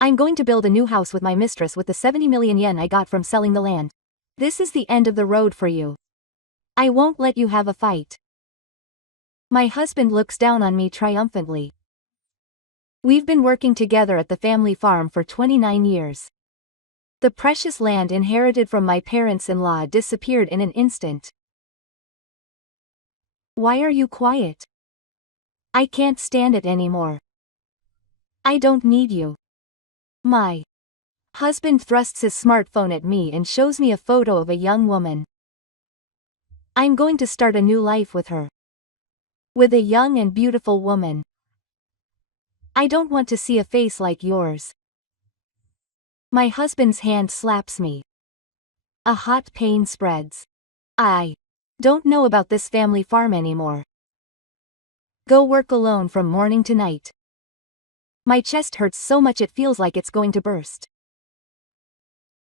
I'm going to build a new house with my mistress with the 70 million yen I got from selling the land. This is the end of the road for you. I won't let you have a fight. My husband looks down on me triumphantly. We've been working together at the family farm for 29 years. The precious land inherited from my parents-in-law disappeared in an instant. Why are you quiet? I can't stand it anymore. I don't need you. My husband thrusts his smartphone at me and shows me a photo of a young woman. I'm going to start a new life with her. With a young and beautiful woman. I don't want to see a face like yours. My husband's hand slaps me. A hot pain spreads. I don't know about this family farm anymore. Go work alone from morning to night. My chest hurts so much it feels like it's going to burst.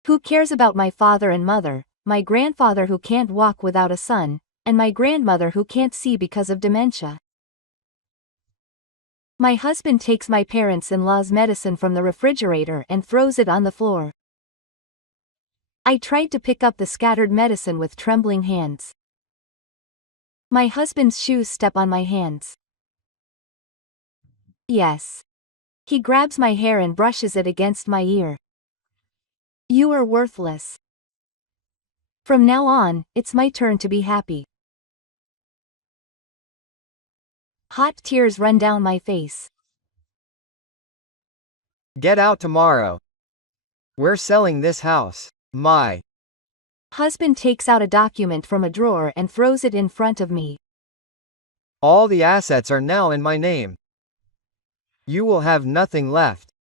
Who cares about my father and mother, my grandfather who can't walk without a son, and my grandmother who can't see because of dementia? My husband takes my parents-in-law's medicine from the refrigerator and throws it on the floor. I tried to pick up the scattered medicine with trembling hands. My husband's shoes step on my hands. Yes. He grabs my hair and brushes it against my ear. You are worthless. From now on, it's my turn to be happy. Hot tears run down my face. Get out tomorrow. We're selling this house. My husband takes out a document from a drawer and throws it in front of me. All the assets are now in my name. You will have nothing left.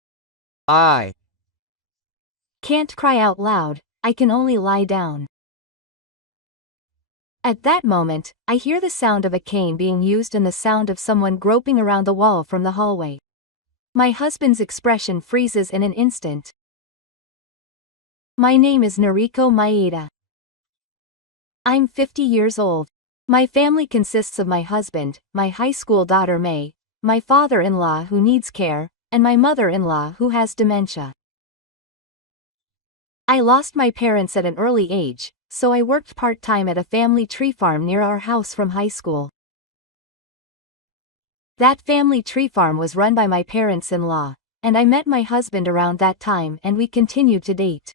I can't cry out loud, I can only lie down. At that moment, I hear the sound of a cane being used and the sound of someone groping around the wall from the hallway. My husband's expression freezes in an instant. My name is Noriko Maeda. I'm 50 years old. My family consists of my husband, my high school daughter May, my father-in-law who needs care, and my mother-in-law who has dementia. I lost my parents at an early age, so I worked part-time at a family tree farm near our house from high school. That family tree farm was run by my parents-in-law, and I met my husband around that time and we continued to date.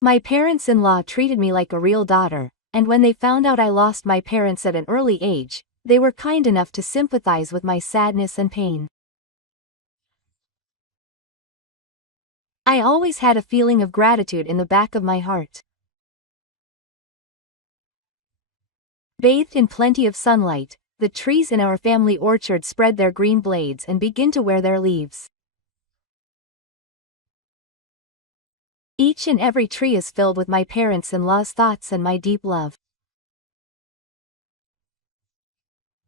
My parents-in-law treated me like a real daughter, and when they found out I lost my parents at an early age, they were kind enough to sympathize with my sadness and pain. I always had a feeling of gratitude in the back of my heart. Bathed in plenty of sunlight, the trees in our family orchard spread their green blades and begin to wear their leaves. Each and every tree is filled with my parents-in-law's thoughts and my deep love.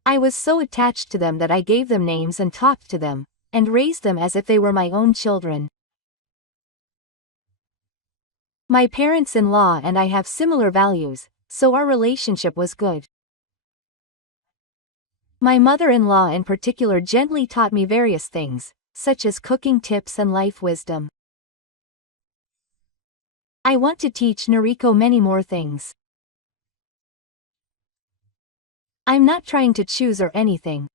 I was so attached to them that I gave them names and talked to them, and raised them as if they were my own children. My parents-in-law and I have similar values, so our relationship was good. My mother-in-law in particular gently taught me various things, such as cooking tips and life wisdom. I want to teach Noriko many more things. I'm not trying to choose or anything.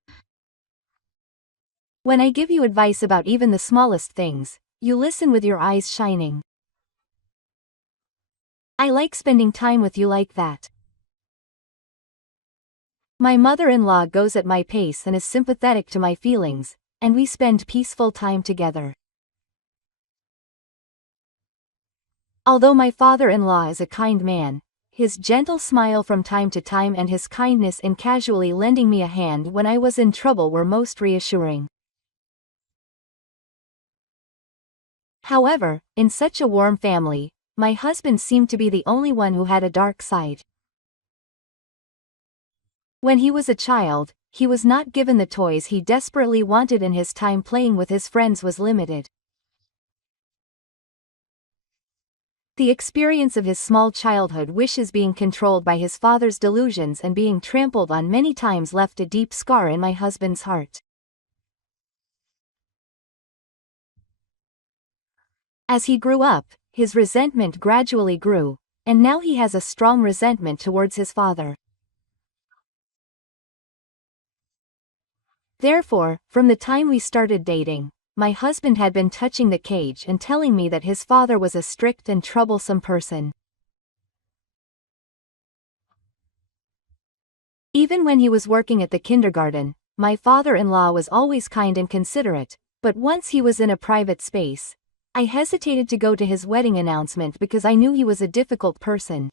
When I give you advice about even the smallest things, you listen with your eyes shining. I like spending time with you like that. My mother-in-law goes at my pace and is sympathetic to my feelings, and we spend peaceful time together. Although my father-in-law is a kind man, his gentle smile from time to time and his kindness in casually lending me a hand when I was in trouble were most reassuring. However, in such a warm family, my husband seemed to be the only one who had a dark side. When he was a child, he was not given the toys he desperately wanted and his time playing with his friends was limited. The experience of his small childhood wishes being controlled by his father's delusions and being trampled on many times left a deep scar in my husband's heart. As he grew up, his resentment gradually grew, and now he has a strong resentment towards his father. Therefore, from the time we started dating, my husband had been touching the cage and telling me that his father was a strict and troublesome person. Even when he was working at the kindergarten, my father-in-law was always kind and considerate, but once he was in a private space, I hesitated to go to his wedding announcement because I knew he was a difficult person.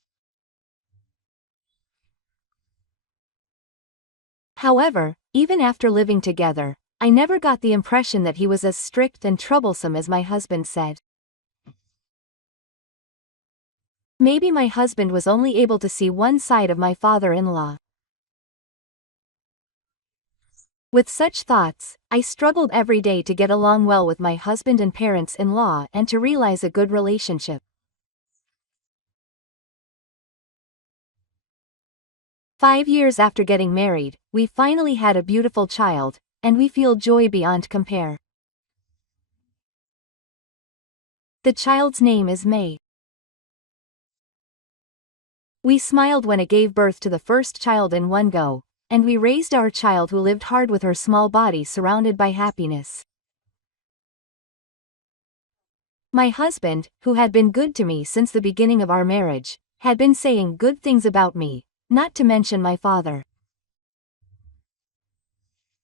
However, even after living together, I never got the impression that he was as strict and troublesome as my husband said. Maybe my husband was only able to see one side of my father-in-law. With such thoughts, I struggled every day to get along well with my husband and parents-in-law and to realize a good relationship. 5 years after getting married, we finally had a beautiful child, and we feel joy beyond compare. The child's name is May. We smiled when it gave birth to the first child in one go, and we raised our child who lived hard with her small body surrounded by happiness. My husband, who had been good to me since the beginning of our marriage, had been saying good things about me, not to mention my father.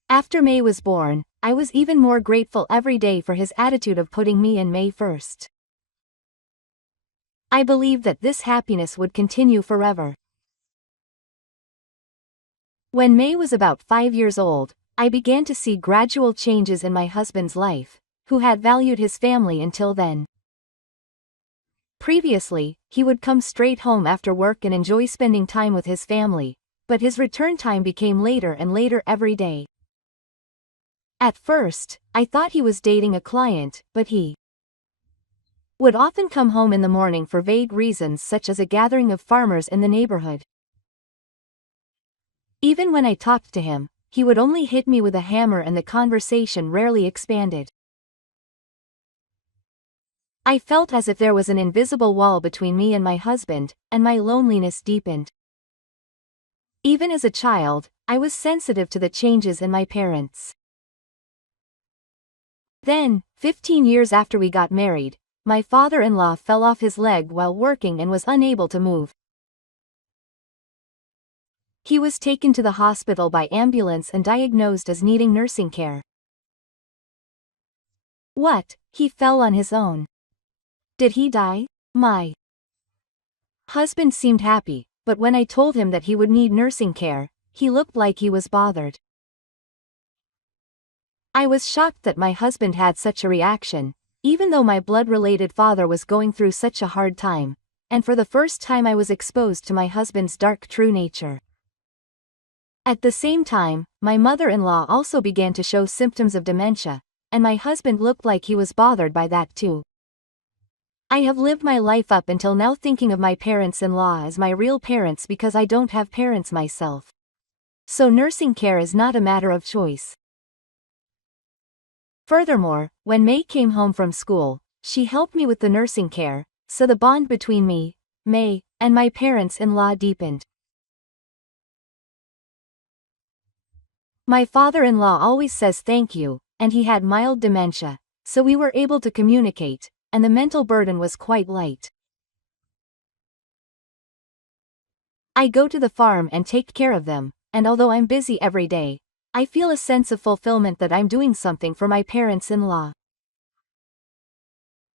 After May was born, I was even more grateful every day for his attitude of putting me and May first. I believed that this happiness would continue forever. When May was about 5 years old, I began to see gradual changes in my husband's life, who had valued his family until then. Previously, he would come straight home after work and enjoy spending time with his family, but his return time became later and later every day. At first, I thought he was dating a client, but he would often come home in the morning for vague reasons such as a gathering of farmers in the neighborhood. Even when I talked to him, he would only hit me with a hammer and the conversation rarely expanded. I felt as if there was an invisible wall between me and my husband, and my loneliness deepened. Even as a child, I was sensitive to the changes in my parents. Then, 15 years after we got married, my father-in-law fell off his leg while working and was unable to move. He was taken to the hospital by ambulance and diagnosed as needing nursing care. What? He fell on his own. Did he die? My husband seemed happy, but when I told him that he would need nursing care, he looked like he was bothered. I was shocked that my husband had such a reaction, even though my blood-related father was going through such a hard time, and for the first time I was exposed to my husband's dark true nature. At the same time, my mother-in-law also began to show symptoms of dementia, and my husband looked like he was bothered by that too. I have lived my life up until now thinking of my parents-in-law as my real parents because I don't have parents myself. So nursing care is not a matter of choice. Furthermore, when May came home from school, she helped me with the nursing care, so the bond between me, May, and my parents-in-law deepened. My father-in-law always says thank you, and he had mild dementia, so we were able to communicate, and the mental burden was quite light. I go to the farm and take care of them, and although I'm busy every day, I feel a sense of fulfillment that I'm doing something for my parents-in-law.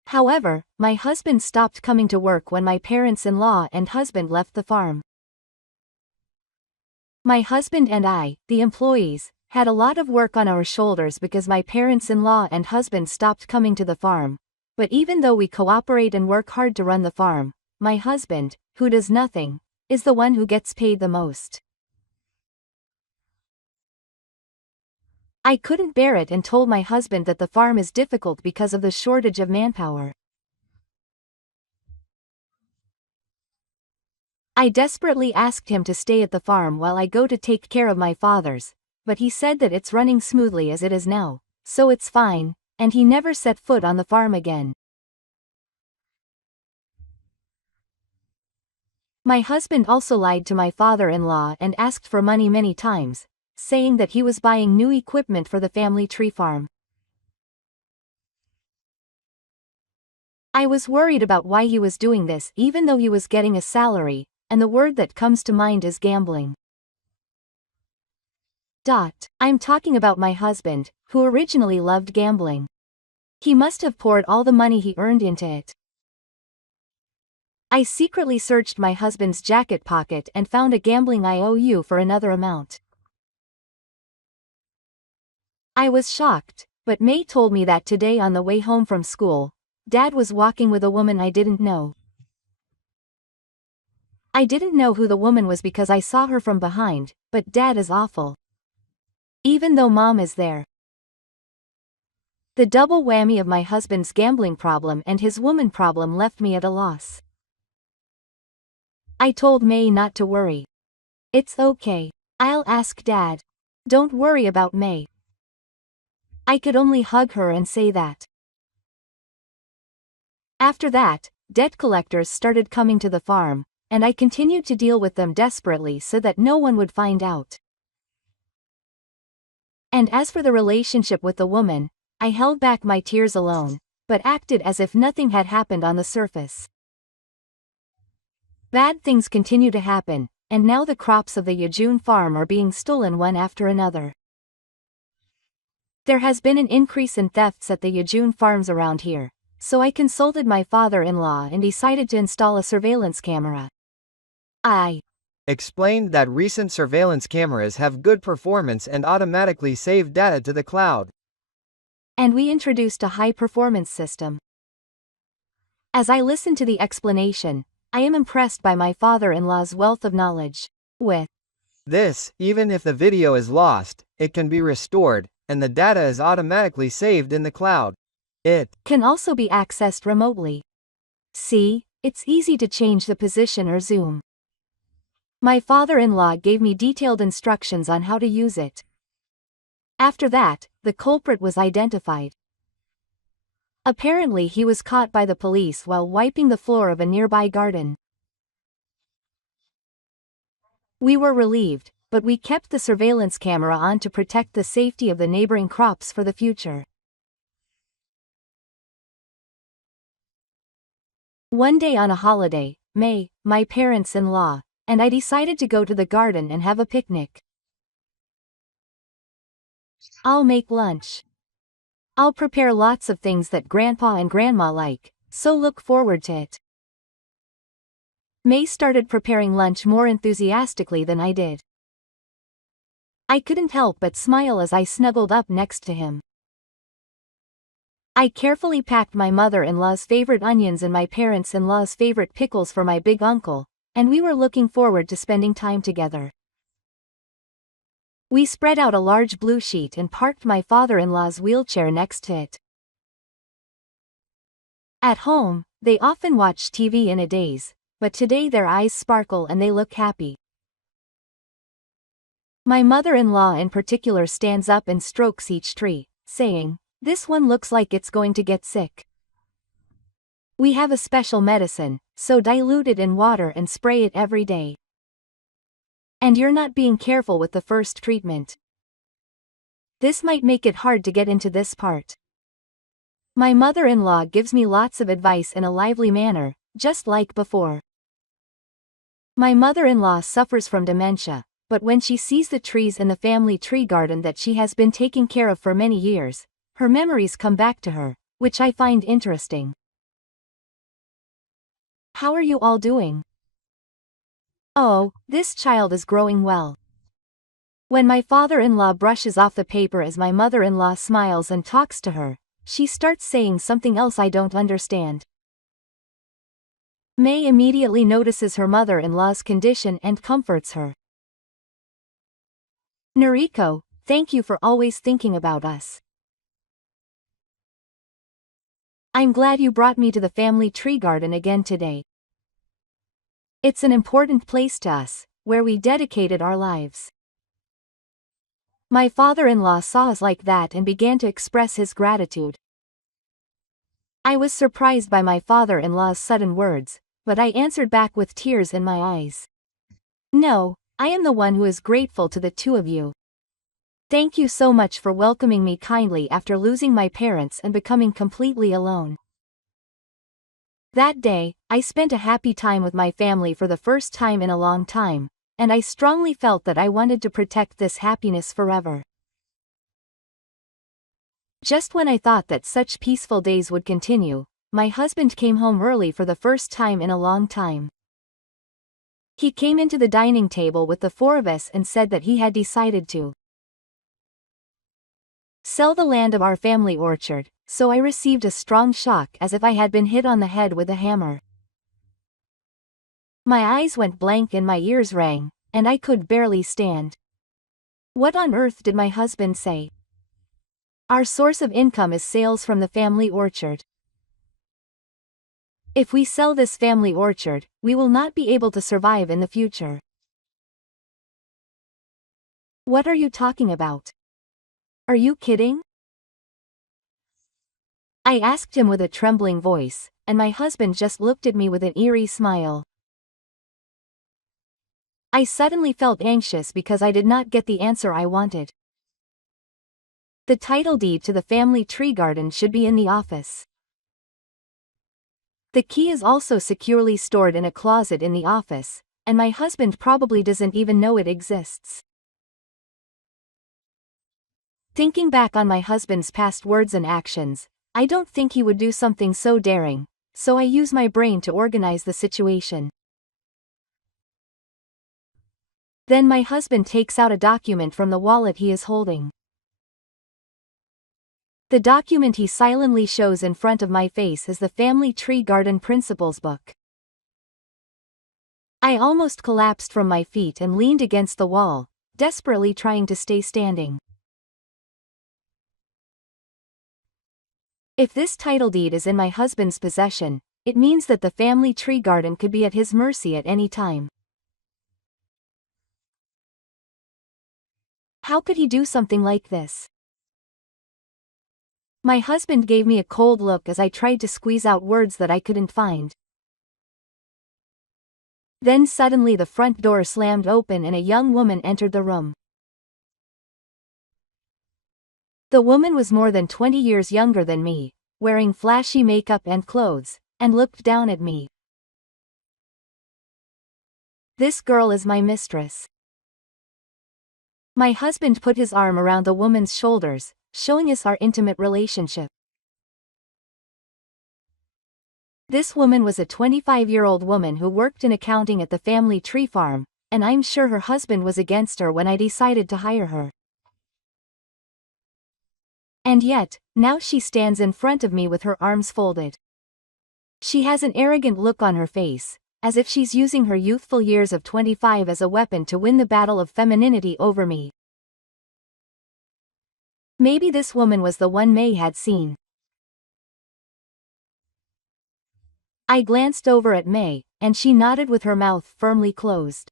However, my husband stopped coming to work when my parents-in-law and husband left the farm. My husband and I, the employees, had a lot of work on our shoulders because my parents-in-law and husband stopped coming to the farm. But even though we cooperate and work hard to run the farm, my husband, who does nothing, is the one who gets paid the most. I couldn't bear it and told my husband that the farm is difficult because of the shortage of manpower. I desperately asked him to stay at the farm while I go to take care of my father's, but he said that it's running smoothly as it is now, so it's fine, and he never set foot on the farm again. My husband also lied to my father-in-law and asked for money many times, saying that he was buying new equipment for the family tree farm. I was worried about why he was doing this even though he was getting a salary, and the word that comes to mind is gambling. I'm talking about my husband, who originally loved gambling. He must have poured all the money he earned into it. I secretly searched my husband's jacket pocket and found a gambling IOU for another amount. I was shocked, but May told me that today on the way home from school, Dad was walking with a woman I didn't know. I didn't know who the woman was because I saw her from behind, but Dad is awful. Even though Mom is there. The double whammy of my husband's gambling problem and his woman problem left me at a loss. I told May not to worry. It's okay. I'll ask Dad. Don't worry about May. I could only hug her and say that. After that, debt collectors started coming to the farm, and I continued to deal with them desperately so that no one would find out. And as for the relationship with the woman, I held back my tears alone, but acted as if nothing had happened on the surface. Bad things continue to happen, and now the crops of the Yejun farm are being stolen one after another. There has been an increase in thefts at the Yejun farms around here, so I consulted my father-in-law and decided to install a surveillance camera. I explained that recent surveillance cameras have good performance and automatically save data to the cloud. And we introduced a high-performance system. As I listened to the explanation, I am impressed by my father-in-law's wealth of knowledge. With this, even if the video is lost, it can be restored, and the data is automatically saved in the cloud. It can also be accessed remotely. See, it's easy to change the position or zoom. My father-in-law gave me detailed instructions on how to use it. After that, the culprit was identified. Apparently he was caught by the police while wiping the floor of a nearby garden. We were relieved, but we kept the surveillance camera on to protect the safety of the neighboring crops for the future. One day on a holiday, May, my parents-in-law, and I decided to go to the garden and have a picnic. I'll make lunch. I'll prepare lots of things that Grandpa and Grandma like, so look forward to it. May started preparing lunch more enthusiastically than I did. I couldn't help but smile as I snuggled up next to him. I carefully packed my mother-in-law's favorite onions and my parents-in-law's favorite pickles for my big uncle, and we were looking forward to spending time together. We spread out a large blue sheet and parked my father-in-law's wheelchair next to it. At home, they often watch TV in a daze, but today their eyes sparkle and they look happy. My mother-in-law in particular stands up and strokes each tree, saying, "This one looks like it's going to get sick." We have a special medicine, so dilute it in water and spray it every day. And you're not being careful with the first treatment. This might make it hard to get into this part. My mother-in-law gives me lots of advice in a lively manner, just like before. My mother-in-law suffers from dementia, but when she sees the trees in the family tree garden that she has been taking care of for many years, her memories come back to her, which I find interesting. How are you all doing? Oh, this child is growing well. When my father-in-law brushes off the paper as my mother-in-law smiles and talks to her, she starts saying something else I don't understand. May immediately notices her mother-in-law's condition and comforts her. "Noriko, thank you for always thinking about us. I'm glad you brought me to the family tree garden again today. It's an important place to us, where we dedicated our lives." My father-in-law saw us like that and began to express his gratitude. I was surprised by my father-in-law's sudden words, but I answered back with tears in my eyes. No, I am the one who is grateful to the two of you. Thank you so much for welcoming me kindly after losing my parents and becoming completely alone. That day, I spent a happy time with my family for the first time in a long time, and I strongly felt that I wanted to protect this happiness forever. Just when I thought that such peaceful days would continue, my husband came home early for the first time in a long time. He came into the dining table with the four of us and said that he had decided to sell the land of our family orchard, so I received a strong shock as if I had been hit on the head with a hammer. My eyes went blank and my ears rang, and I could barely stand. What on earth did my husband say? Our source of income is sales from the family orchard. If we sell this family orchard, we will not be able to survive in the future. What are you talking about? Are you kidding? I asked him with a trembling voice, and my husband just looked at me with an eerie smile. I suddenly felt anxious because I did not get the answer I wanted. The title deed to the family tree garden should be in the office. The key is also securely stored in a closet in the office, and my husband probably doesn't even know it exists. Thinking back on my husband's past words and actions, I don't think he would do something so daring, so I use my brain to organize the situation. Then my husband takes out a document from the wallet he is holding. The document he silently shows in front of my face is the Family Tree Garden Principles book. I almost collapsed from my feet and leaned against the wall, desperately trying to stay standing. If this title deed is in my husband's possession, it means that the family tree garden could be at his mercy at any time. How could he do something like this? My husband gave me a cold look as I tried to squeeze out words that I couldn't find. Then suddenly the front door slammed open and a young woman entered the room. The woman was more than 20 years younger than me, wearing flashy makeup and clothes, and looked down at me. This girl is my mistress. My husband put his arm around the woman's shoulders, showing us our intimate relationship. This woman was a 25-year-old woman who worked in accounting at the family tree farm, and I'm sure her husband was against her when I decided to hire her. And yet, now she stands in front of me with her arms folded. She has an arrogant look on her face, as if she's using her youthful years of 25 as a weapon to win the battle of femininity over me. Maybe this woman was the one May had seen. I glanced over at May, and she nodded with her mouth firmly closed.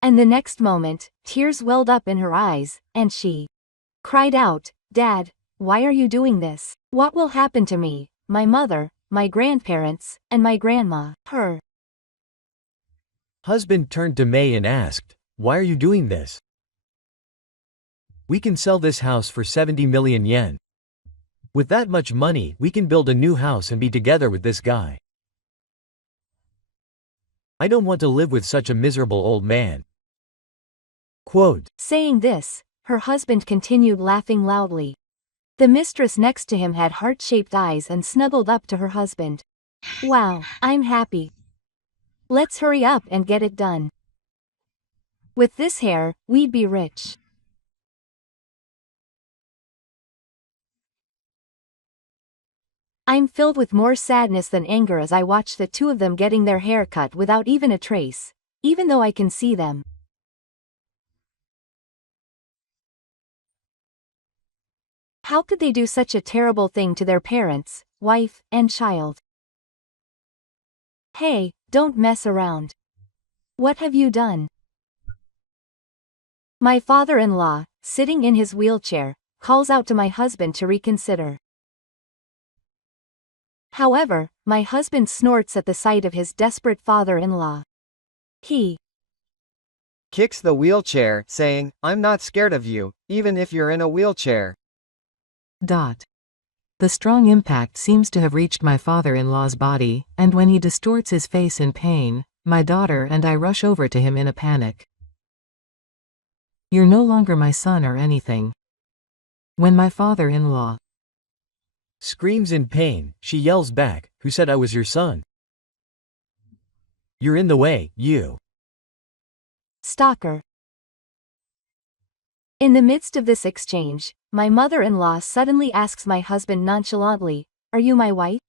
And the next moment, tears welled up in her eyes, and she cried out, "Dad, why are you doing this? What will happen to me, my mother, my grandparents, and my grandma?" Her husband turned to May and asked, "Why are you doing this? We can sell this house for 70 million yen. With that much money, we can build a new house and be together with this guy. I don't want to live with such a miserable old man." Quote. Saying this, her husband continued laughing loudly. The mistress next to him had heart-shaped eyes and snuggled up to her husband. Wow, I'm happy. Let's hurry up and get it done. With this hair, we'd be rich. I'm filled with more sadness than anger as I watch the two of them getting their hair cut without even a trace, even though I can see them. How could they do such a terrible thing to their parents, wife, and child? Hey, don't mess around. What have you done? My father-in-law, sitting in his wheelchair, calls out to my husband to reconsider. However, my husband snorts at the sight of his desperate father-in-law. He kicks the wheelchair, saying, "I'm not scared of you, even if you're in a wheelchair." The strong impact seems to have reached my father-in-law's body, and when he distorts his face in pain, my daughter and I rush over to him in a panic. "You're no longer my son or anything." When my father-in-law screams in pain, she yells back, "Who said I was your son? You're in the way, you stalker." In the midst of this exchange, my mother-in-law suddenly asks my husband nonchalantly, "Are you my wife?"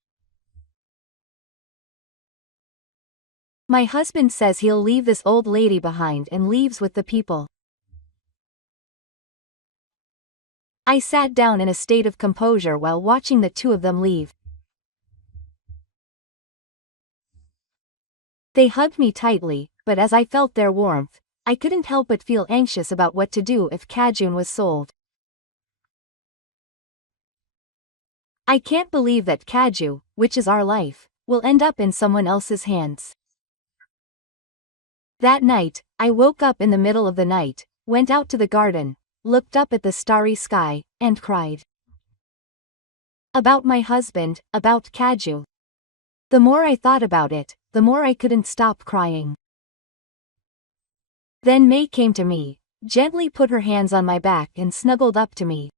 My husband says he'll leave this old lady behind and leaves with the people. I sat down in a state of composure while watching the two of them leave. They hugged me tightly, but as I felt their warmth, I couldn't help but feel anxious about what to do if Kajun was sold. I can't believe that Kaju, which is our life, will end up in someone else's hands. That night, I woke up in the middle of the night, went out to the garden, looked up at the starry sky, and cried. About my husband, about Kaju. The more I thought about it, the more I couldn't stop crying. Then May came to me, gently put her hands on my back and snuggled up to me.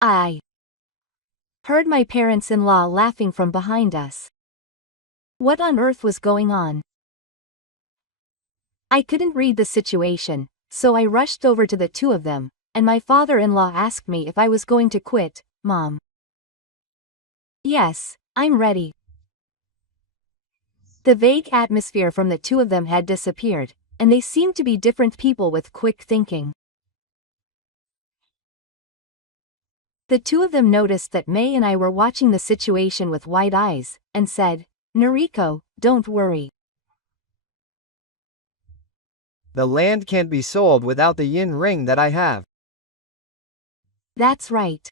I heard my parents-in-law laughing from behind us. What on earth was going on? I couldn't read the situation, so I rushed over to the two of them, and my father-in-law asked me if I was going to quit, Mom. Yes, I'm ready. The vague atmosphere from the two of them had disappeared, and they seemed to be different people with quick thinking. The two of them noticed that May and I were watching the situation with wide eyes, and said, "Noriko, don't worry. The land can't be sold without the yin ring that I have." That's right.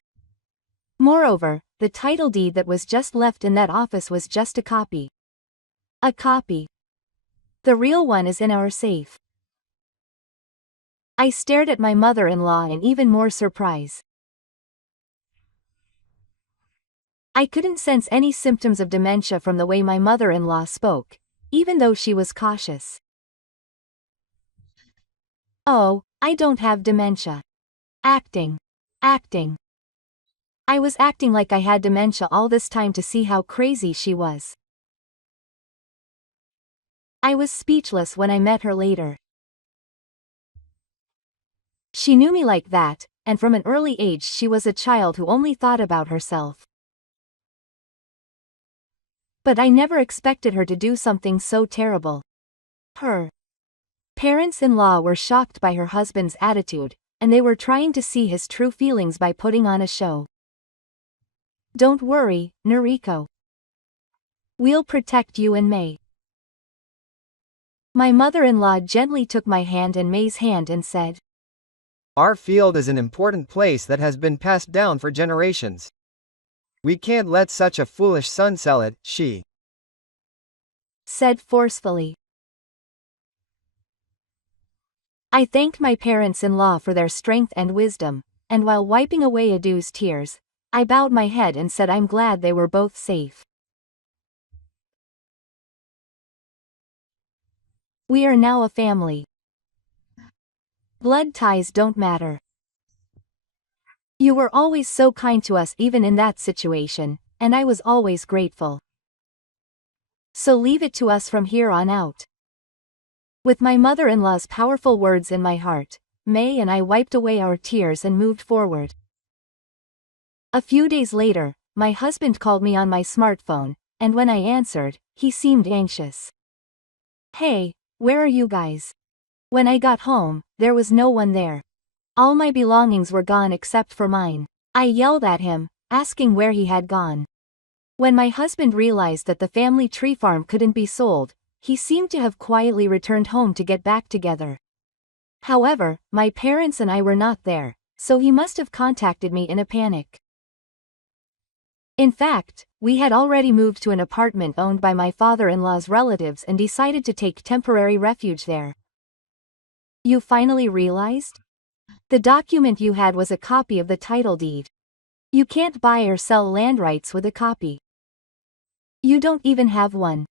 Moreover, the title deed that was just left in that office was just a copy. A copy. The real one is in our safe. I stared at my mother-in-law in even more surprise. I couldn't sense any symptoms of dementia from the way my mother-in-law spoke, even though she was cautious. "Oh, I don't have dementia. Acting. I was acting like I had dementia all this time to see how crazy she was." I was speechless when I met her later. She knew me like that, and from an early age she was a child who only thought about herself. But I never expected her to do something so terrible. Her parents-in-law were shocked by her husband's attitude, and they were trying to see his true feelings by putting on a show. "Don't worry, Noriko. We'll protect you and May." My mother-in-law gently took my hand and May's hand and said, "Our field is an important place that has been passed down for generations. We can't let such a foolish son sell it," she said forcefully. I thanked my parents-in-law for their strength and wisdom, and while wiping away Adu's tears, I bowed my head and said I'm glad they were both safe. We are now a family. Blood ties don't matter. You were always so kind to us even in that situation, and I was always grateful. So leave it to us from here on out. With my mother-in-law's powerful words in my heart, May and I wiped away our tears and moved forward. A few days later, my husband called me on my smartphone, and when I answered, he seemed anxious. "Hey, where are you guys?" When I got home, there was no one there. All my belongings were gone except for mine. I yelled at him, asking where he had gone. When my husband realized that the family tree farm couldn't be sold, he seemed to have quietly returned home to get back together. However, my parents and I were not there, so he must have contacted me in a panic. In fact, we had already moved to an apartment owned by my father-in-law's relatives and decided to take temporary refuge there. You finally realized? The document you had was a copy of the title deed. You can't buy or sell land rights with a copy. You don't even have one.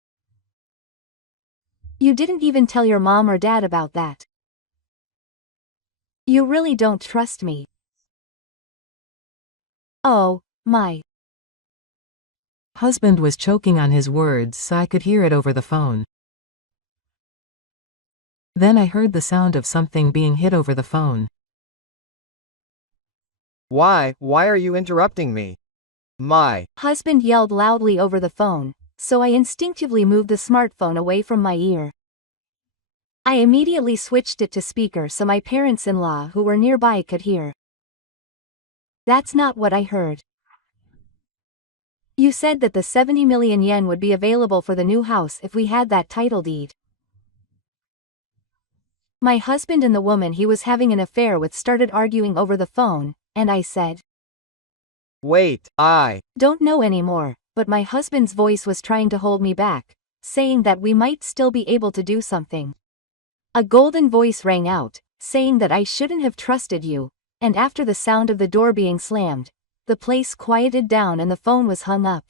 You didn't even tell your mom or dad about that. You really don't trust me. Oh, my. Husband was choking on his words so I could hear it over the phone. Then I heard the sound of something being hit over the phone. Why are you interrupting me? My Husband yelled loudly over the phone, so I instinctively moved the smartphone away from my ear. I immediately switched it to speaker so my parents-in-law who were nearby could hear. That's not what I heard. You said that the 70 million yen would be available for the new house if we had that title deed. My husband and the woman he was having an affair with started arguing over the phone, and I said, Wait, I don't know anymore, but my husband's voice was trying to hold me back, saying that we might still be able to do something. A golden voice rang out, saying that I shouldn't have trusted you, and after the sound of the door being slammed, the place quieted down and the phone was hung up.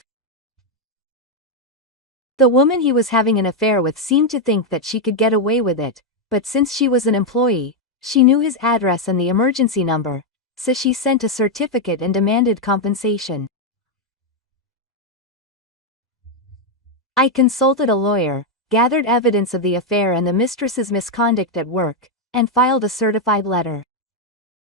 The woman he was having an affair with seemed to think that she could get away with it, but since she was an employee, she knew his address and the emergency number, so she sent a certificate and demanded compensation. I consulted a lawyer, gathered evidence of the affair and the mistress's misconduct at work, and filed a certified letter.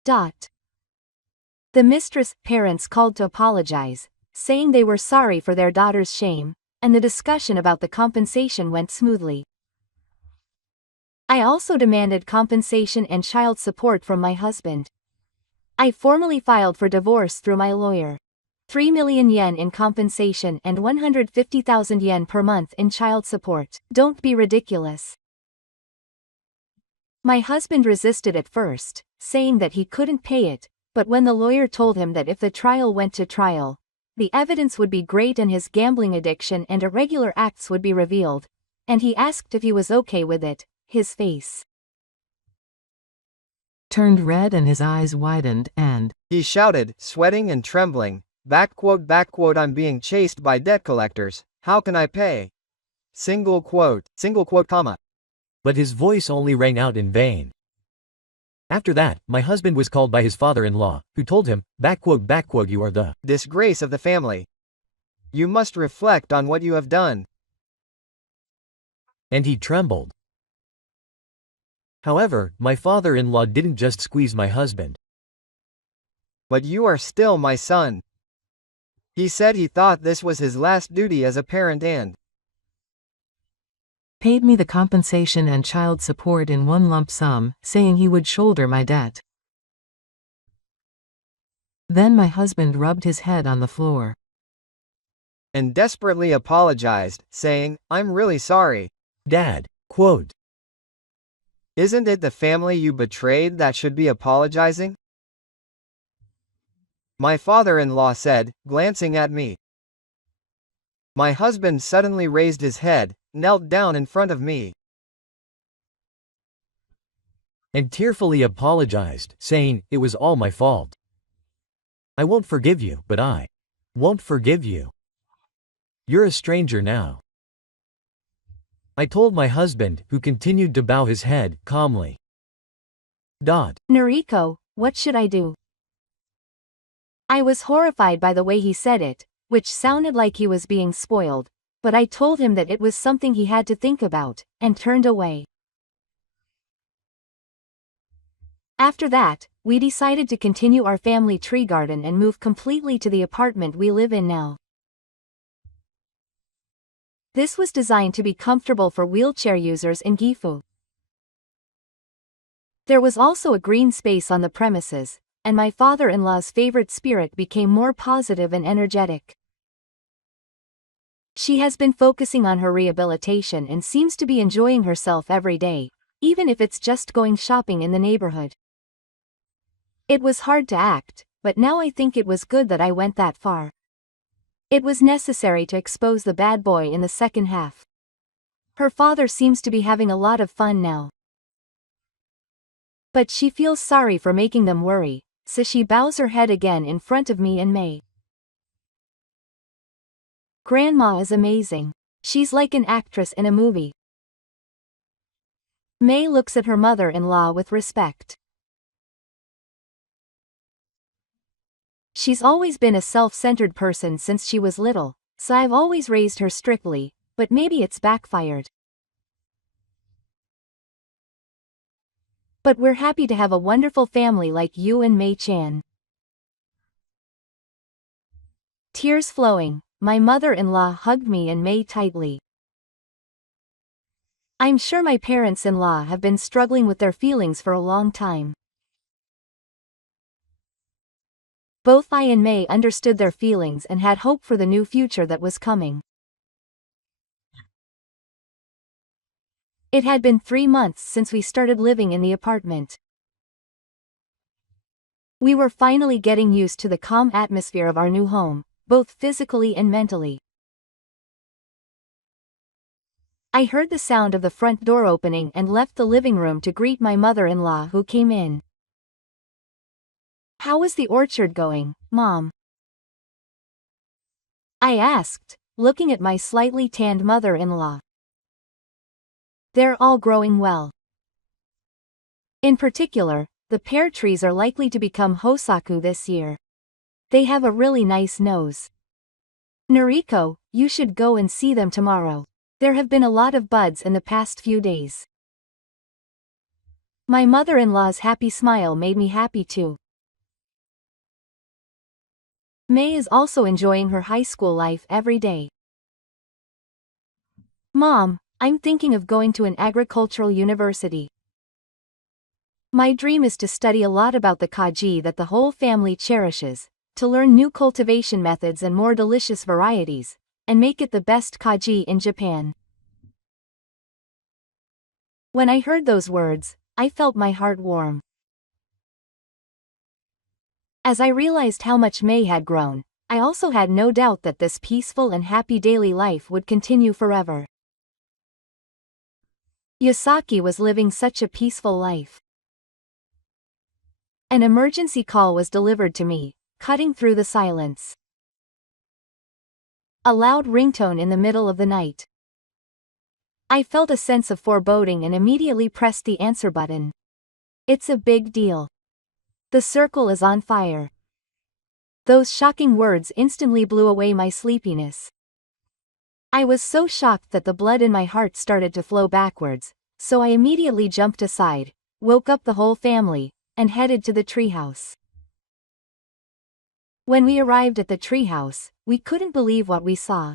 The mistress' parents called to apologize, saying they were sorry for their daughter's shame, and the discussion about the compensation went smoothly. I also demanded compensation and child support from my husband. I formally filed for divorce through my lawyer. 3 million yen in compensation and 150,000 yen per month in child support. Don't be ridiculous. My husband resisted at first, saying that he couldn't pay it, but when the lawyer told him that if the trial went to trial, the evidence would be great and his gambling addiction and irregular acts would be revealed, and he asked if he was okay with it, his face turned red and his eyes widened, and he shouted, sweating and trembling, I'm being chased by debt collectors, how can I pay? Single quote, comma. But his voice only rang out in vain. After that, my husband was called by his father-in-law, who told him, you are the disgrace of the family. You must reflect on what you have done. And he trembled. However, my father-in-law didn't just squeeze my husband. But you are still my son. He said he thought this was his last duty as a parent and paid me the compensation and child support in one lump sum, saying he would shoulder my debt. Then my husband rubbed his head on the floor and desperately apologized, saying, I'm really sorry. Dad, quote, isn't it the family you betrayed that should be apologizing? My father-in-law said, glancing at me. My husband suddenly raised his head, knelt down in front of me, and tearfully apologized, saying, it was all my fault. I won't forgive you, but I won't forgive you. You're a stranger now. I told my husband, who continued to bow his head, calmly. Noriko, what should I do? I was horrified by the way he said it, which sounded like he was being spoiled, but I told him that it was something he had to think about, and turned away. After that, we decided to continue our family tree garden and move completely to the apartment we live in now. This was designed to be comfortable for wheelchair users in Gifu. There was also a green space on the premises, and my father-in-law's favorite spirit became more positive and energetic. She has been focusing on her rehabilitation and seems to be enjoying herself every day, even if it's just going shopping in the neighborhood. It was hard to act, but now I think it was good that I went that far. It was necessary to expose the bad boy in the second half. Her father seems to be having a lot of fun now. But she feels sorry for making them worry, so she bows her head again in front of me and May. Grandma is amazing. She's like an actress in a movie. May looks at her mother-in-law with respect. She's always been a self-centered person since she was little, so I've always raised her strictly, but maybe it's backfired. But we're happy to have a wonderful family like you and May-chan. Tears flowing, my mother-in-law hugged me and May tightly. I'm sure my parents-in-law have been struggling with their feelings for a long time. Both I and May understood their feelings and had hope for the new future that was coming. It had been 3 months since we started living in the apartment. We were finally getting used to the calm atmosphere of our new home, both physically and mentally. I heard the sound of the front door opening and left the living room to greet my mother-in-law who came in. "How is the orchard going, Mom?" I asked, looking at my slightly tanned mother-in-law. "They're all growing well. In particular, the pear trees are likely to become hosaku this year. They have a really nice nose. Noriko, you should go and see them tomorrow. There have been a lot of buds in the past few days." My mother-in-law's happy smile made me happy too. May is also enjoying her high school life every day. "Mom, I'm thinking of going to an agricultural university. My dream is to study a lot about the kaji that the whole family cherishes, to learn new cultivation methods and more delicious varieties, and make it the best kaji in Japan." When I heard those words, I felt my heart warm. As I realized how much May had grown, I also had no doubt that this peaceful and happy daily life would continue forever. Yasaki was living such a peaceful life. An emergency call was delivered to me, cutting through the silence. A loud ringtone in the middle of the night. I felt a sense of foreboding and immediately pressed the answer button. "It's a big deal. The circle is on fire." Those shocking words instantly blew away my sleepiness. I was so shocked that the blood in my heart started to flow backwards, so I immediately jumped aside, woke up the whole family, and headed to the treehouse. When we arrived at the treehouse, we couldn't believe what we saw.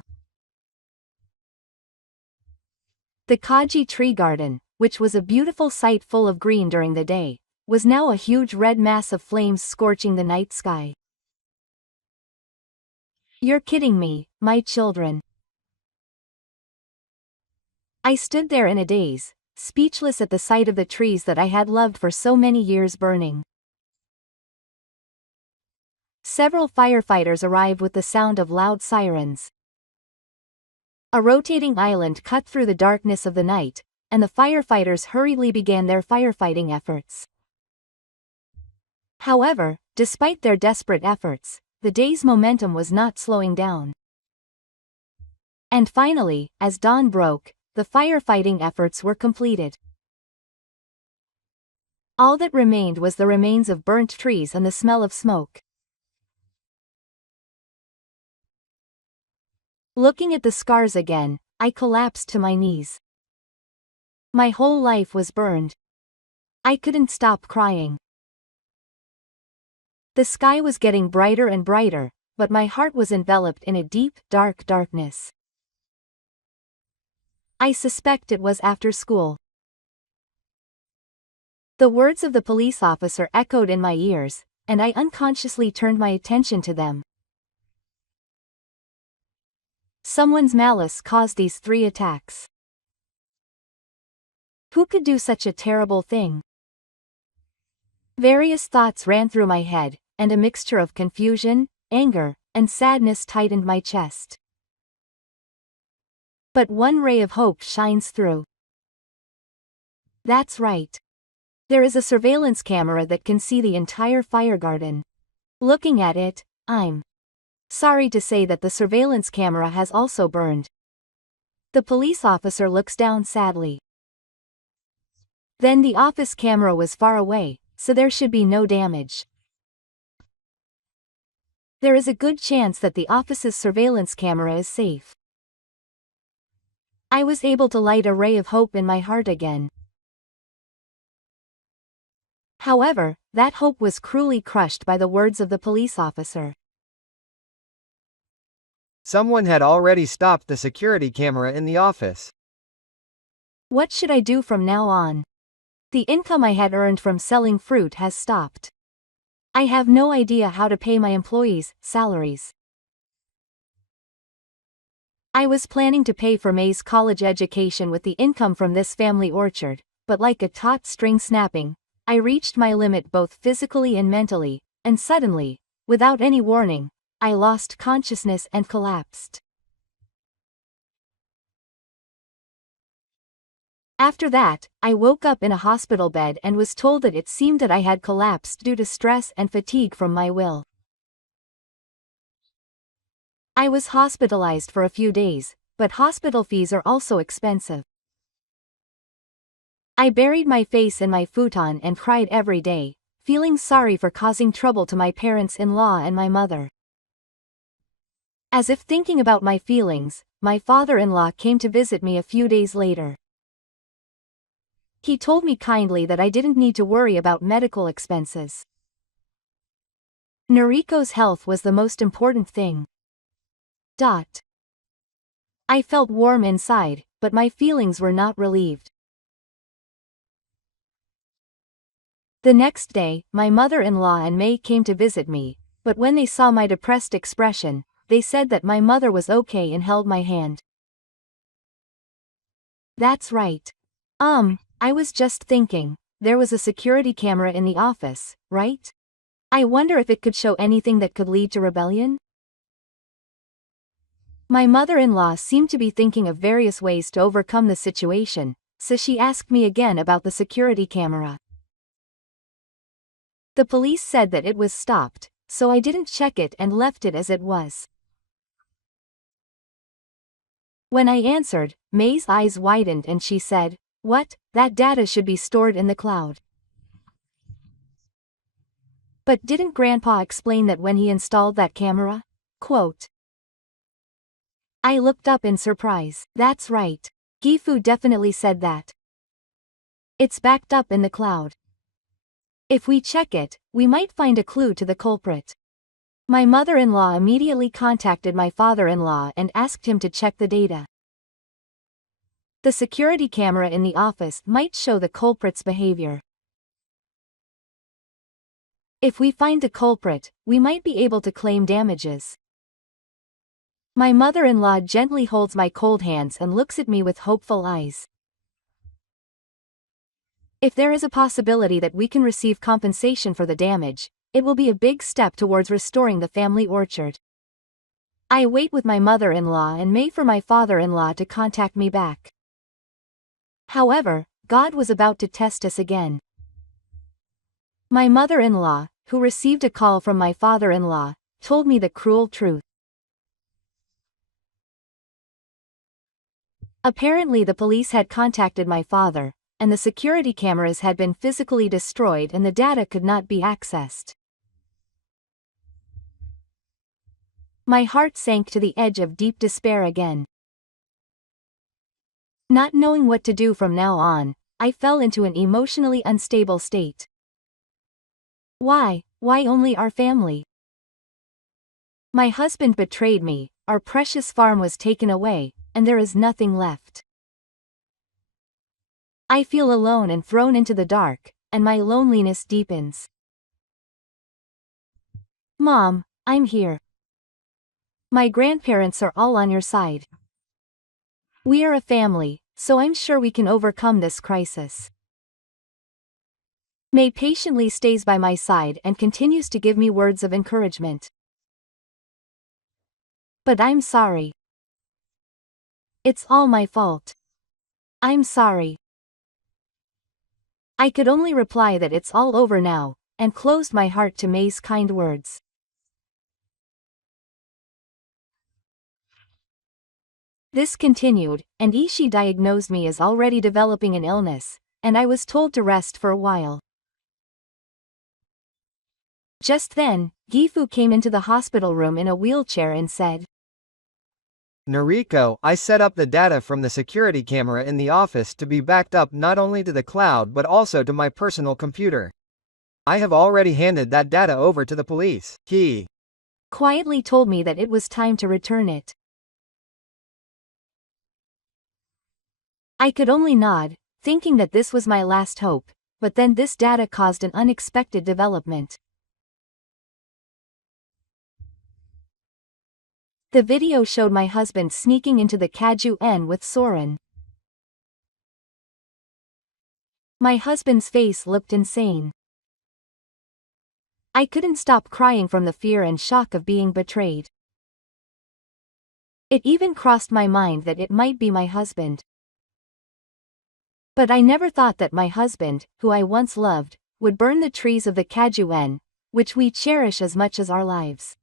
The Kaji tree garden, which was a beautiful sight full of green during the day, was now a huge red mass of flames scorching the night sky. "You're kidding me, my children." I stood there in a daze, speechless at the sight of the trees that I had loved for so many years burning. Several firefighters arrived with the sound of loud sirens. A rotating island cut through the darkness of the night, and the firefighters hurriedly began their firefighting efforts. However, despite their desperate efforts, the day's momentum was not slowing down. And finally, as dawn broke, the firefighting efforts were completed. All that remained was the remains of burnt trees and the smell of smoke. Looking at the scars again, I collapsed to my knees. My whole life was burned. I couldn't stop crying. The sky was getting brighter and brighter, but my heart was enveloped in a deep, dark darkness. I suspect it was after school. The words of the police officer echoed in my ears, and I unconsciously turned my attention to them. Someone's malice caused these 3 attacks. Who could do such a terrible thing? Various thoughts ran through my head, and a mixture of confusion, anger, and sadness tightened my chest. But one ray of hope shines through. That's right. There is a surveillance camera that can see the entire fire garden. Looking at it, I'm sorry to say that the surveillance camera has also burned. The police officer looks down sadly. Then the office camera was far away, so there should be no damage. There is a good chance that the office's surveillance camera is safe. I was able to light a ray of hope in my heart again. However, that hope was cruelly crushed by the words of the police officer. Someone had already stopped the security camera in the office. What should I do from now on? The income I had earned from selling fruit has stopped. I have no idea how to pay my employees' salaries. I was planning to pay for May's college education with the income from this family orchard, but like a taut string snapping, I reached my limit both physically and mentally, and suddenly, without any warning, I lost consciousness and collapsed. After that, I woke up in a hospital bed and was told that it seemed that I had collapsed due to stress and fatigue from my will. I was hospitalized for a few days, but hospital fees are also expensive. I buried my face in my futon and cried every day, feeling sorry for causing trouble to my parents-in-law and my mother. As if thinking about my feelings, my father-in-law came to visit me a few days later. He told me kindly that I didn't need to worry about medical expenses. Noriko's health was the most important thing. I felt warm inside, but my feelings were not relieved. The next day, my mother-in-law and May came to visit me, but when they saw my depressed expression, they said that my mother was okay and held my hand. That's right. I was just thinking, there was a security camera in the office, right? I wonder if it could show anything that could lead to rebellion? My mother-in-law seemed to be thinking of various ways to overcome the situation, so she asked me again about the security camera. The police said that it was stopped, so I didn't check it and left it as it was. When I answered, May's eyes widened and she said, "What? That data should be stored in the cloud." But didn't Grandpa explain that when he installed that camera? Quote. I looked up in surprise. That's right. Gifu definitely said that. It's backed up in the cloud. If we check it, we might find a clue to the culprit. My mother-in-law immediately contacted my father-in-law and asked him to check the data. The security camera in the office might show the culprit's behavior. If we find the culprit, we might be able to claim damages. My mother-in-law gently holds my cold hands and looks at me with hopeful eyes. If there is a possibility that we can receive compensation for the damage, it will be a big step towards restoring the family orchard. I wait with my mother-in-law and May for my father-in-law to contact me back. However, God was about to test us again. My mother-in-law, who received a call from my father-in-law, told me the cruel truth. Apparently the police had contacted my father, and the security cameras had been physically destroyed and the data could not be accessed. My heart sank to the edge of deep despair again. Not knowing what to do from now on, I fell into an emotionally unstable state. Why only our family? My husband betrayed me, our precious farm was taken away, and there is nothing left. I feel alone and thrown into the dark, and my loneliness deepens. Mom, I'm here. My grandparents are all on your side. We are a family, so I'm sure we can overcome this crisis. May patiently stays by my side and continues to give me words of encouragement. But I'm sorry. It's all my fault. I'm sorry. I could only reply that it's all over now, and closed my heart to May's kind words. This continued, and she diagnosed me as already developing an illness, and I was told to rest for a while. Just then, Gifu came into the hospital room in a wheelchair and said, Noriko, I set up the data from the security camera in the office to be backed up not only to the cloud but also to my personal computer. I have already handed that data over to the police. He quietly told me that it was time to return it. I could only nod, thinking that this was my last hope, but then this data caused an unexpected development. The video showed my husband sneaking into the果園with Soren. My husband's face looked insane. I couldn't stop crying from the fear and shock of being betrayed. It even crossed my mind that it might be my husband. But I never thought that my husband, who I once loved, would burn the trees of the果園, which we cherish as much as our lives.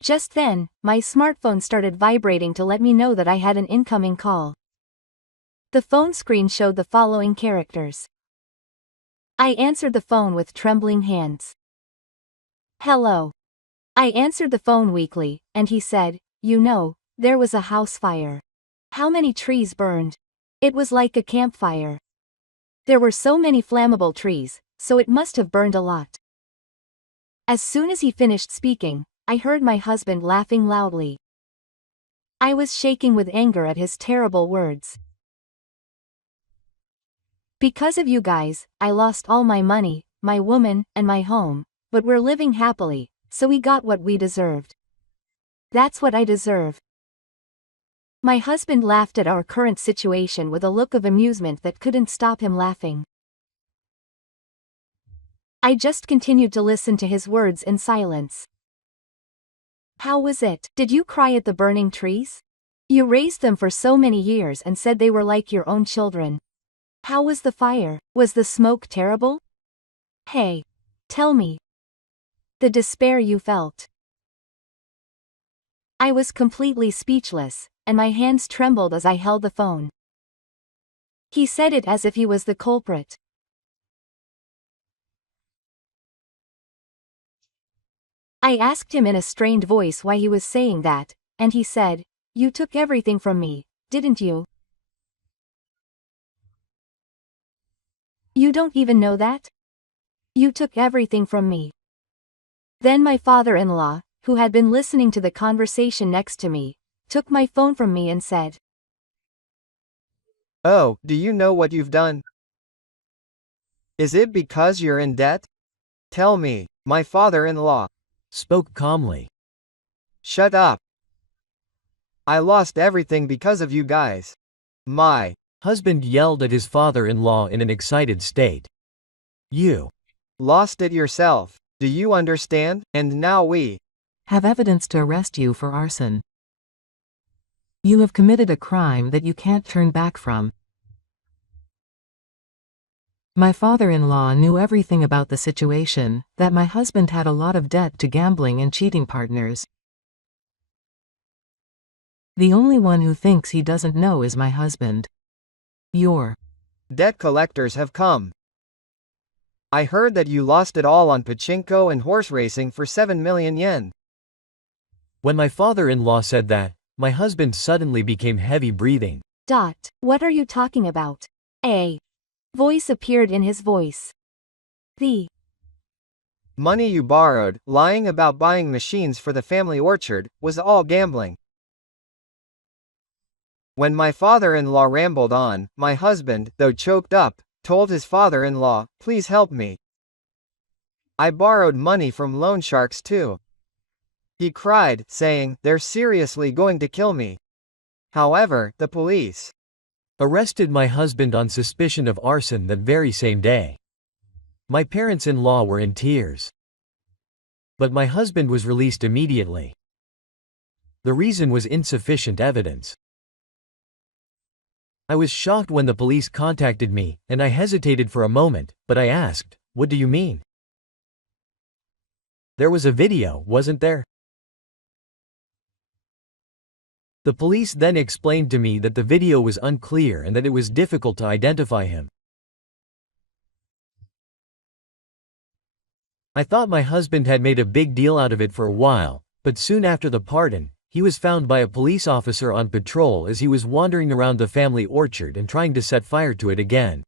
Just then, my smartphone started vibrating to let me know that I had an incoming call. The phone screen showed the following characters. I answered the phone with trembling hands. Hello. I answered the phone weakly, and he said, "You know, there was a house fire. How many trees burned? It was like a campfire. There were so many flammable trees, so it must have burned a lot." As soon as he finished speaking, I heard my husband laughing loudly. I was shaking with anger at his terrible words. Because of you guys, I lost all my money, my woman, and my home, but we're living happily, so we got what we deserved. That's what I deserve. My husband laughed at our current situation with a look of amusement that couldn't stop him laughing. I just continued to listen to his words in silence. How was it? Did you cry at the burning trees? You raised them for so many years and said they were like your own children. How was the fire? Was the smoke terrible? Hey. Tell me. The despair you felt. I was completely speechless, and my hands trembled as I held the phone. He said it as if he was the culprit. I asked him in a strained voice why he was saying that, and he said, "You took everything from me, didn't you? You don't even know that? You took everything from me." Then my father-in-law, who had been listening to the conversation next to me, took my phone from me and said, Oh, do you know what you've done? Is it because you're in debt? Tell me, my father-in-law spoke calmly. Shut up. I lost everything because of you guys. My Husband yelled at his father-in-law in an excited state. You lost it yourself. Do you understand? And now we have evidence to arrest you for arson. You have committed a crime that you can't turn back from. My father-in-law knew everything about the situation, that my husband had a lot of debt to gambling and cheating partners. The only one who thinks he doesn't know is my husband. Your debt collectors have come. I heard that you lost it all on pachinko and horse racing for 7 million yen. When my father-in-law said that, my husband suddenly became heavy breathing. What are you talking about? A voice appeared in his voice. The money you borrowed, lying about buying machines for the family orchard, was all gambling. When my father-in-law rambled on, my husband, though choked up, told his father-in-law, "Please help me. I borrowed money from loan sharks too." He cried, saying, "They're seriously going to kill me." However, the police arrested my husband on suspicion of arson that very same day. My parents-in-law were in tears. But my husband was released immediately. The reason was insufficient evidence. I was shocked when the police contacted me, and I hesitated for a moment, but I asked, "What do you mean? There was a video, wasn't there?" The police then explained to me that the video was unclear and that it was difficult to identify him. I thought my husband had made a big deal out of it for a while, but soon after the pardon, he was found by a police officer on patrol as he was wandering around the family orchard and trying to set fire to it again.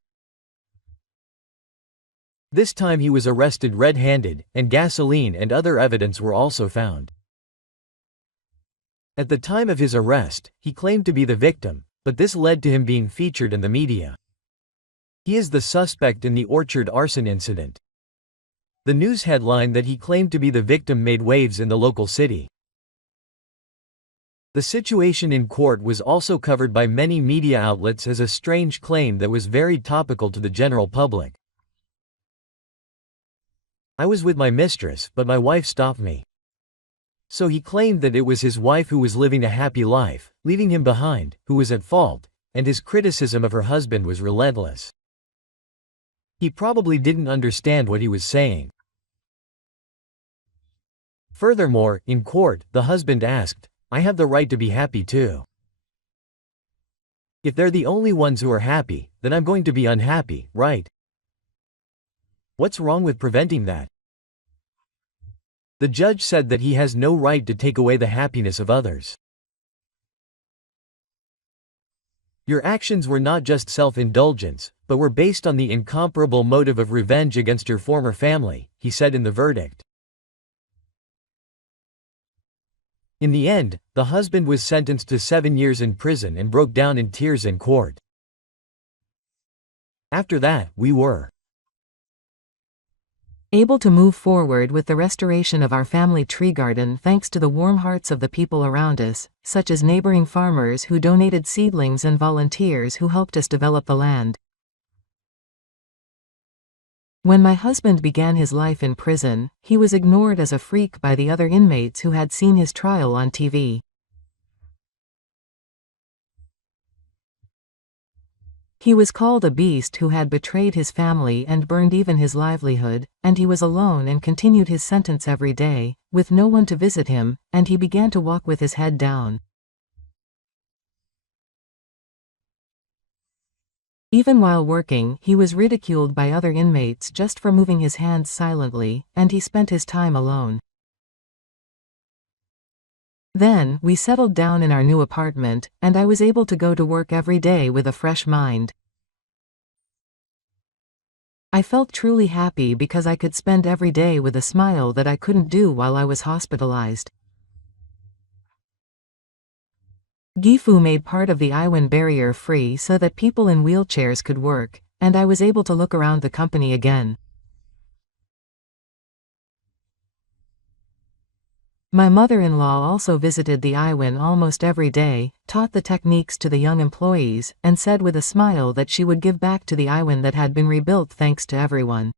This time he was arrested red-handed, and gasoline and other evidence were also found. At the time of his arrest, he claimed to be the victim, but this led to him being featured in the media. He is the suspect in the orchard arson incident. The news headline that he claimed to be the victim made waves in the local city. The situation in court was also covered by many media outlets as a strange claim that was very topical to the general public. I was with my mistress, but my wife stopped me. So he claimed that it was his wife who was living a happy life, leaving him behind, who was at fault, and his criticism of her husband was relentless. He probably didn't understand what he was saying. Furthermore, in court, the husband asked, "I have the right to be happy too. If they're the only ones who are happy, then I'm going to be unhappy, right? What's wrong with preventing that?" The judge said that he has no right to take away the happiness of others. Your actions were not just self-indulgence, but were based on the incomparable motive of revenge against your former family, he said in the verdict. In the end, the husband was sentenced to 7 years in prison and broke down in tears in court. After that, we were able to move forward with the restoration of our family tree garden thanks to the warm hearts of the people around us, such as neighboring farmers who donated seedlings and volunteers who helped us develop the land. When my husband began his life in prison, he was ignored as a freak by the other inmates who had seen his trial on TV. He was called a beast who had betrayed his family and burned even his livelihood, and he was alone and continued his sentence every day, with no one to visit him, and he began to walk with his head down. Even while working, he was ridiculed by other inmates just for moving his hands silently, and he spent his time alone. Then, we settled down in our new apartment, and I was able to go to work every day with a fresh mind. I felt truly happy because I could spend every day with a smile that I couldn't do while I was hospitalized. Gifu made part of the Iwan barrier free so that people in wheelchairs could work, and I was able to look around the company again. My mother-in-law also visited the Iwan almost every day, taught the techniques to the young employees, and said with a smile that she would give back to the Iwan that had been rebuilt thanks to everyone.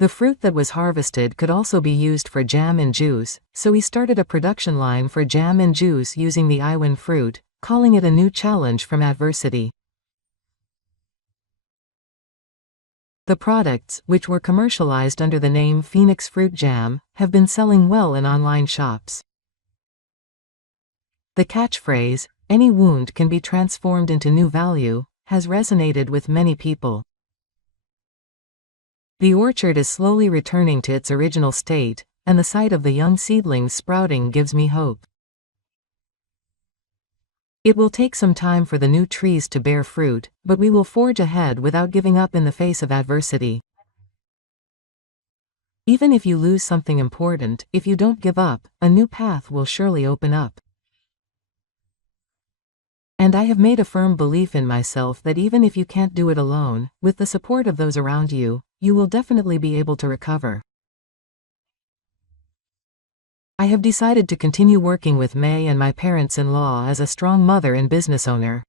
The fruit that was harvested could also be used for jam and juice, so we started a production line for jam and juice using the Iwan fruit, calling it a new challenge from adversity. The products, which were commercialized under the name Phoenix Fruit Jam, have been selling well in online shops. The catchphrase, "Any wound can be transformed into new value," has resonated with many people. The orchard is slowly returning to its original state, and the sight of the young seedlings sprouting gives me hope. It will take some time for the new trees to bear fruit, but we will forge ahead without giving up in the face of adversity. Even if you lose something important, if you don't give up, a new path will surely open up. And I have made a firm belief in myself that even if you can't do it alone, with the support of those around you, you will definitely be able to recover. I have decided to continue working with May and my parents-in-law as a strong mother and business owner.